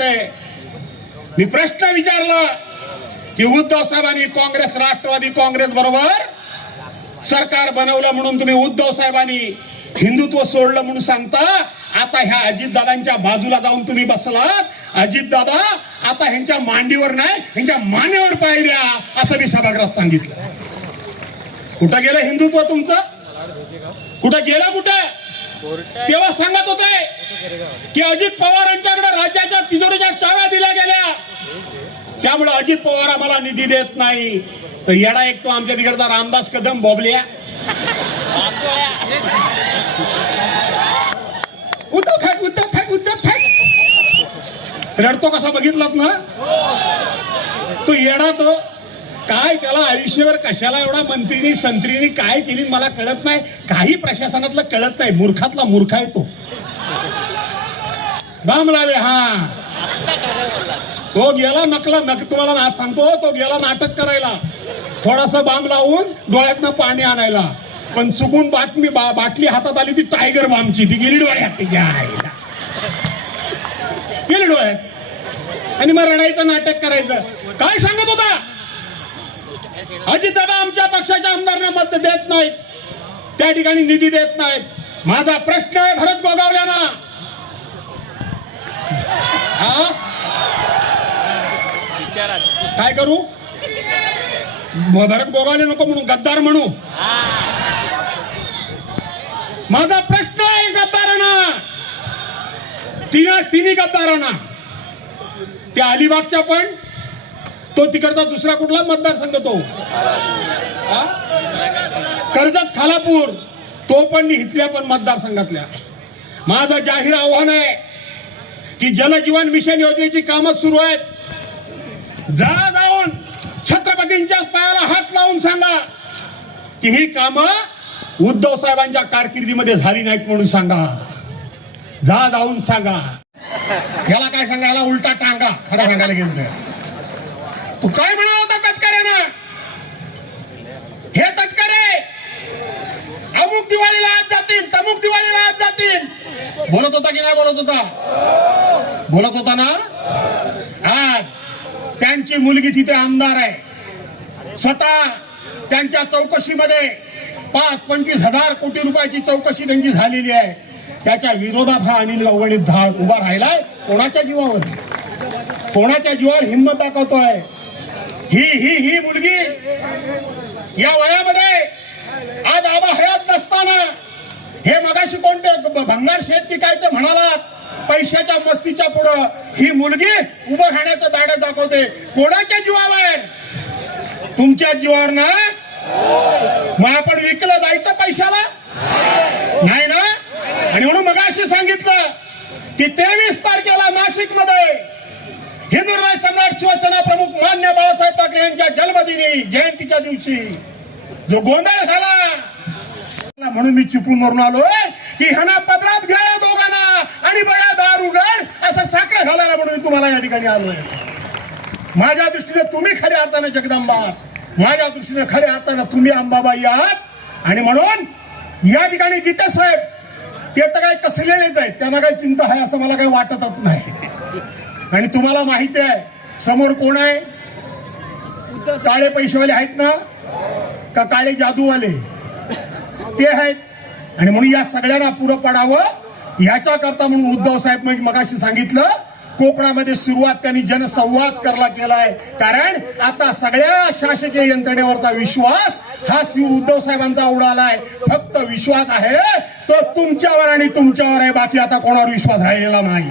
होते मी प्रश्न विचारला की उद्धव साहेबांनी काँग्रेस राष्ट्रवादी काँग्रेस बरोबर सरकार बनवलं म्हणून तुम्ही उद्धव साहेबांनी हिंदुत्व सोडलं म्हणून सांगता? आता ह्या अजितदादांच्या बाजूला जाऊन तुम्ही बसलात. अजितदादा आता ह्यांच्या मांडीवर नाही ह्यांच्या मानेवर पाय द्या असं मी सभागृहात सांगितलं. कुठं गेलं हिंदुत्व तुमचं? कुठं गेलं कुठं? तेव्हा सांगत होते की अजित पवारांच्याकडे राज्याच्या तिजोरीच्या चाव्या दिल्या गेल्या. त्यामुळे अजित पवार आम्हाला निधी देत नाही. तर येडा एक तो आमच्या तिकडचा रामदास कदम बोबल्या. उद्धव ठाक उद्धव ठाक उद्धव ठाक रडतो कसा बघितलात ना? तो येडा तो. काय त्याला आयुष्यभर कशाला एवढा मंत्रीनी संत्रीनी काय केली मला कळत नाही. काही प्रशासनातलं कळत नाही. मूर्खातला मूर्ख आहे तो. बाम लावे हा. तो गेला नकला नक तुम्हाला ना सांगतो तो गेला नाटक करायला. थोडासा बांब लावून डोळ्यातनं पाणी आणायला. पण चुकून बातमी बा- बाटली हातात आली ती टायगर बामची. ती गेली डोळ्यात गेली डोळ्यात. आणि मग रडायचं नाटक करायचं. काय सांगत होता? अजित दादा आमच्या पक्षाच्या आमदारांना मत देत नाहीत. त्या ठिकाणी निधी देत नाहीत. माझा प्रश्न आहे भरत गोगावल्याना हा? काय करू? भरत गोगावले नको म्हणू गद्दार म्हणू. माझा प्रश्न आहे गद्दारांना. तिन तिन्ही गद्दारांना. त्या अलिबागच्या पण तो तिकडचा दुसरा कुठला मतदारसंघ तो? कर्जत खालापूर. तो पण निहितल्या इथल्या पण मतदारसंघातल्या. माझं जाहीर आव्हान आहे की जलजीवन मिशन योजनेची कामं सुरू आहेत. जा जाऊन छत्रपतींच्या पायाला हात लावून सांगा की ही कामं उद्धव साहेबांच्या कारकिर्दीमध्ये झाली नाहीत म्हणून सांगा. जा जाऊन सांगा. याला काय सांगायला उलटा टांगा. खरं सांगायला गेलं तर. काय म्हणाला होता तत्काऱ्यानं हे तत्कारे अमुक दिवाळीला आज जातील तमुक दिवाळीला आज जातील. बोलत होता की नाही बोलत होता? बोलत होता ना? आज त्यांची मुलगी तिथे आमदार आहे. स्वतः त्यांच्या चौकशीमध्ये पाच पंचवीस हजार कोटी रुपयाची चौकशी त्यांची झालेली आहे. त्याच्या विरोधात हा अनिल गवळीत धाड उभा राहिलाय. कोणाच्या जीवावर? कोणाच्या जीवावर हिंमत दाखवतोय? ही ही ही मुलगी या वयामध्ये आज आबा हयात नसताना हे मगाशी कोणते भंगार शेठ की काय ते म्हणाला पैशाच्या मस्तीच्या पुढं ही मुलगी उभं राहण्याचं दाड दाखवते. कोणाच्या जीवावर? तुमच्या जीवावर ना? मग आपण विकलं जायचं पैशाला? नाही ना? आणि म्हणून मगाशी सांगितलं की ते सम्राट शिवसेना प्रमुख मान्य बाळासाहेब ठाकरे यांच्या जन्मदिनी जयंतीच्या दिवशी. जो गोंधळ झाला म्हणून मी चिपळून वरून आलोय की ह्याना पदरात घ्या दोघांना आणि बघा दार उघड असं साकडं घालायला म्हणून मी तुम्हाला या ठिकाणी आलोय. माझ्या दृष्टीने तुम्ही खऱ्या अर्थाने जगदंबा. माझ्या दृष्टीने खऱ्या अर्थानं तुम्ही अंबाबाई आहात. आणि म्हणून या ठिकाणी गीते साहेब ते तर काही कसलेलेच आहेत. त्यांना काही चिंता आहे असं मला काही वाटतच नाही. आणि तुम्हाला माहिती आहे समोर कोण आहे? काळे पैसेवाले आहेत ना? का काळे जादूवाले? ते आहेत. आणि म्हणून या सगळ्यांना पुरं पडावं. ह्याच्या करता म्हणून उद्धव साहेब म्हणजे मगाशी सांगितलं कोकणामध्ये सुरुवात त्यांनी जनसंवाद करला केलाय. कारण आता सगळ्या शासकीय यंत्रणेवरचा विश्वास हा शिव उद्धव साहेबांचा उडालाय. फक्त विश्वास आहे तो तुमच्यावर आणि तुमच्यावर आहे. बाकी आता कोणावर विश्वास राहिलेला नाही.